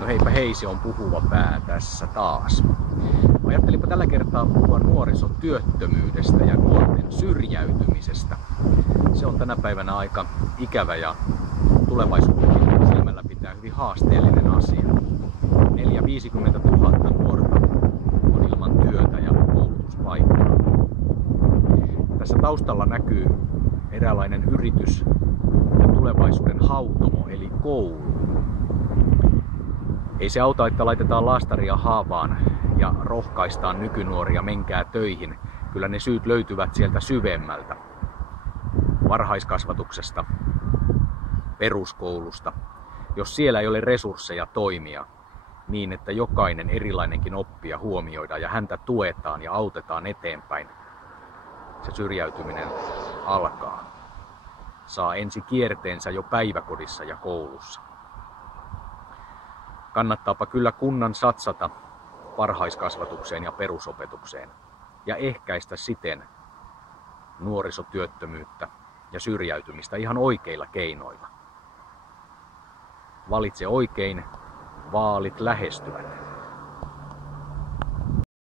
No heipä hei, se on Puhuva Pää tässä taas. Mä ajattelinpa tällä kertaa puhua nuorisotyöttömyydestä ja nuorten syrjäytymisestä. Se on tänä päivänä aika ikävä ja tulevaisuudenkin silmällä pitää hyvin haasteellinen asia. 50 000 nuorta on ilman työtä ja koulutuspaikkaa. Tässä taustalla näkyy eräänlainen yritys ja tulevaisuuden hautomo eli koulu. Ei se auta, että laitetaan laastaria haavaan ja rohkaistaan nykynuoria menkää töihin. Kyllä ne syyt löytyvät sieltä syvemmältä. Varhaiskasvatuksesta, peruskoulusta. Jos siellä ei ole resursseja toimia niin, että jokainen erilainenkin oppija huomioidaan ja häntä tuetaan ja autetaan eteenpäin, se syrjäytyminen alkaa. Saa ensi kierteensä jo päiväkodissa ja koulussa. Kannattaapa kyllä kunnan satsata varhaiskasvatukseen ja perusopetukseen ja ehkäistä siten nuorisotyöttömyyttä ja syrjäytymistä ihan oikeilla keinoilla. Valitse oikein, vaalit lähestyvät.